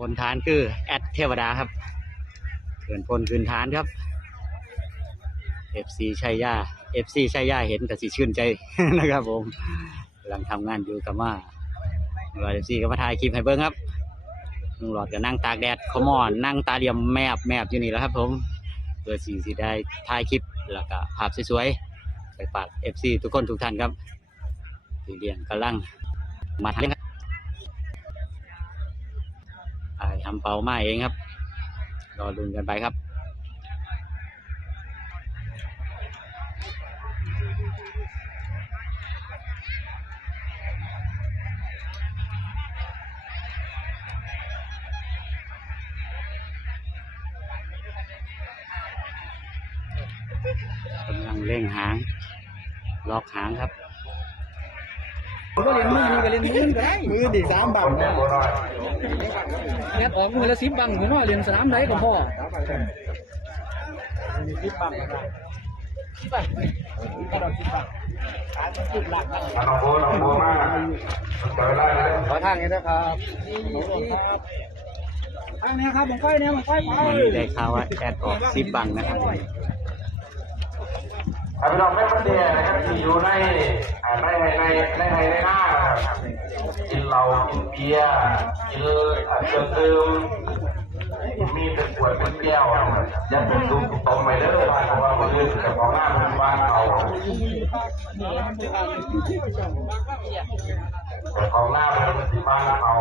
พลฐานคือแอดเทวดาครับเกินพลคืนฐานครับ FC ชัยยา FC ชัยยาเห็นแต่สิชื่นใจนะครับผมกำลังทำงานอยู่กับมาว่า FC ก็มาถ่ายคลิปให้เบิ้งครับลุงหลอดก็นั่งตากแดดขมอนนั่งตาเหลี่ยมแมบแมบอยู่นี่แล้วครับ ผมเพื่อสีสิได้ถ่ายคลิปแล้วก็ภาพสวยๆไปฝาก FC ทุกคนทุกท่านครับที่เรียนกำลังมาทำครับ ถ่ายทำเปามาเองครับ รอลุ้นกันไปครับ กำลังเร่งหาง ล็อกหางครับ ก็เรียนมือนี่ก็เรียนมือก็ได้มือดีสามบังนะแอบออกมือละสิบบังหัวน้อยเรียนสนามไหนก็พอมีคลิปบังนะสิบบังก็ดอกสิบบังขอทางนี้นะครับทางนี้ครับผมไฟเนี่ยผมไฟไปวันนี้ได้ข่าวว่าแอดออกซิปบังนะครับครับพี่น้องแม่มันเดียนะครับที่อยู่ในอ่า ในในในในในในหน้านะครับกินเหล้ากินเบียร์กินเครื่องดื่มมีเป็นขวดเป็นแก้วยัดเป็นซุ้มต้มไปเด้อเพราะว่ามันเป็นจ้าของหน้าเป็นบ้านเขาเจ้าของหน้าเป็นที่บ้านเขา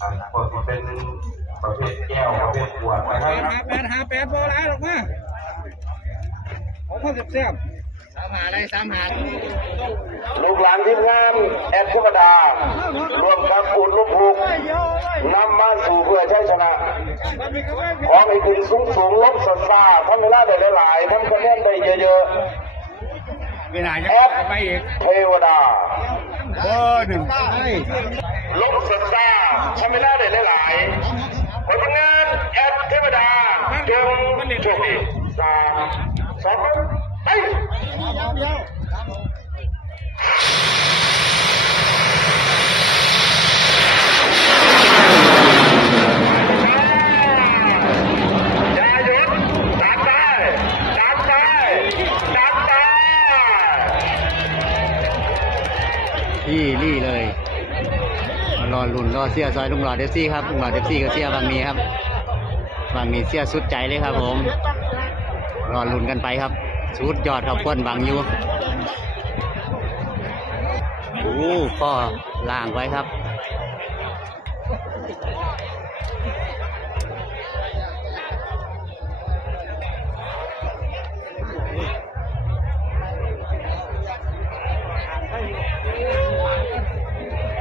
อ่าคนที่เป็นประเภทแก้วประเภทขวดนะครับแปดหาแปดพอแล้วหรอกมาผมมาเสียบ หาอะไรสามหาลูกหลานทีมงานแอดธรรมดารวมกับอุดลูกภูกนำมาสู่เพื่อใช้ชนะ ขอให้คุณสูงสูงลบสันซาทำเวลาได้หลายๆทำคะแนนได้เยอะเวลาๆจะแอดไปอีกเทวดาเบอร์หนึ่งลบสันซาทำเวลาได้หลายๆผลงานแอดเทวดาจงโชคดีสามสองไป อย่าหยุดดันไปดันไปดันไปที่รี่เลยรอลุ่นรอเสียซอยลุงหลอดเดฟซี่ครับลุงหลอดเดฟซี่ก็เสียบางนี้ครับบางนี้เสียสุดใจเลยครับผม รอลุ่นกันไปครับ สุดยอดครับคนบางอยู่โอ้ข้อล่างไว้ครับ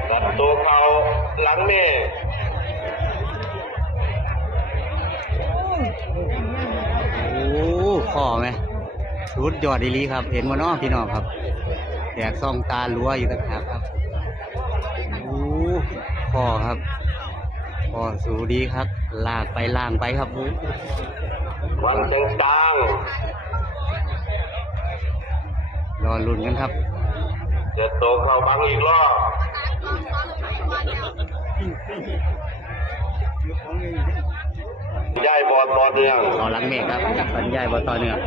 ตัดตัวเขาหลังนี่ สุดยอดดีลีครับ เห็นว่าน้องพี่น้องครับแตกซองตาลัวอยู่ต่างหากครับโอ้ข้อครับข้อสูดีครับ ลากไปล่างไปครับโอ้วันเชิงกลางรอลุ้นกันครับเจ็ดตัวเขาบังอีกรอบย้ายบอลบอลเรียงต่อหลังเมฆครับบรรยายบอต่อเนื่อง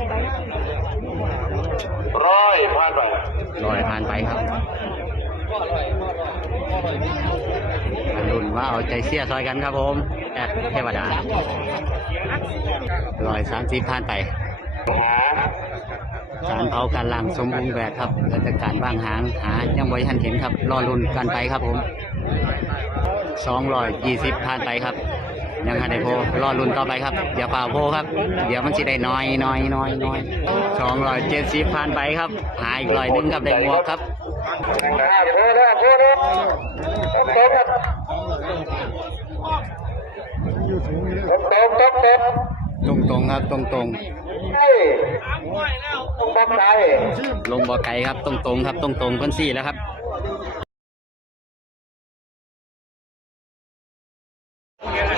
ร้อยผ่านไปลอยผ่านไปครับมาลุ้นว่าเอาใจเสียซอยกันครับผมแอดเทวดาลอยสามสิบผ่านไปหาการเผาการล่างสมบูรณ์แบบครับราชการว่างหางหายังไว้ทันเห็นครับ รอลุ้นกันไปครับผมสองร้อยยี่สิบผ่านไปครับ ยังหันได้โพรอลุ้นต่อไปครับอย่าเป่าโพครับ เดี๋ยวมันจะได้น้อยน้อยน้อยน้อยสองร้อยเจ็ดสิบผ่านไปครับ หายอีกร้อยหนึงครับได้หมวกครับตรโคตรตบตบตบตรงตรงครับตรงตรงเฮ้ยตบใจๆลงบ่อไก่ครับตรงตรงครับตรงตรงๆคนสี่แล้วครับ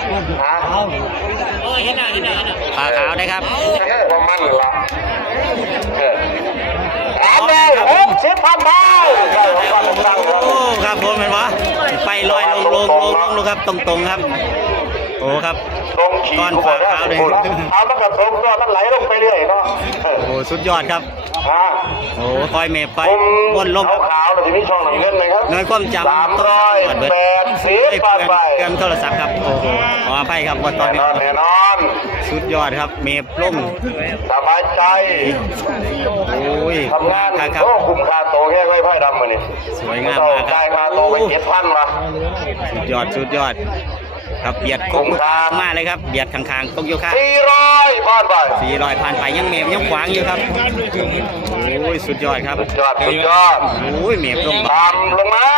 ปลาขาวได้ครับประมาณละสามใบหกสิบพันใบได้ของความตั้งครับโอ้ครับผมเห็นปะไปลอยลงลงลงลงลงครับตรงตรงๆครับ โอ้ครับตรงขีก้อนกูบอกฝาขาวเลยเอามันกระทบก็มันไหลลงไปเรื่อยเนาะเออโอ้สุดยอดครับอ่าโอ้คอยเมฟคอยผมวนลมครับขาวๆเราจะมีช่องน้ำเงินไหมครับเงินความจำสามร้อยแปดสิบเอ้ยบาทไปเครื่องโทรศัพท์ครับโอ้โหขออภัยครับว่าตอนแน่นี้นอนแน่นอนสุดยอดครับ เมฟลงสบายใจโอ้ยทำงานครับครับโอ้คุ้มค่าโตแค่ไว้ไพ่ดำมานี่สวยงามเอมากครับได้ค่าโตไปเจ็ดพันมาสุดยอดสุดยอด ครับเบียดกงมากเลยครับเบียดข้างๆกงโยคะสี่ร้อยบาทไปสี่ร้อยผ่านไปยังเมฟยังขวางอยู่ครับโอ้ยสุดยอดครับสุดยอดสุดยอดโอ้ยเมฟลงบาตามลงมา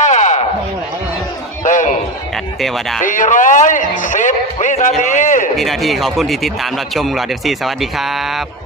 ตึงจัดเทวดาสี่ร้อยสิบวินาทีวินาทีขอบคุณที่ติดตามรับชมหลอดเอฟซีสวัสดีครับ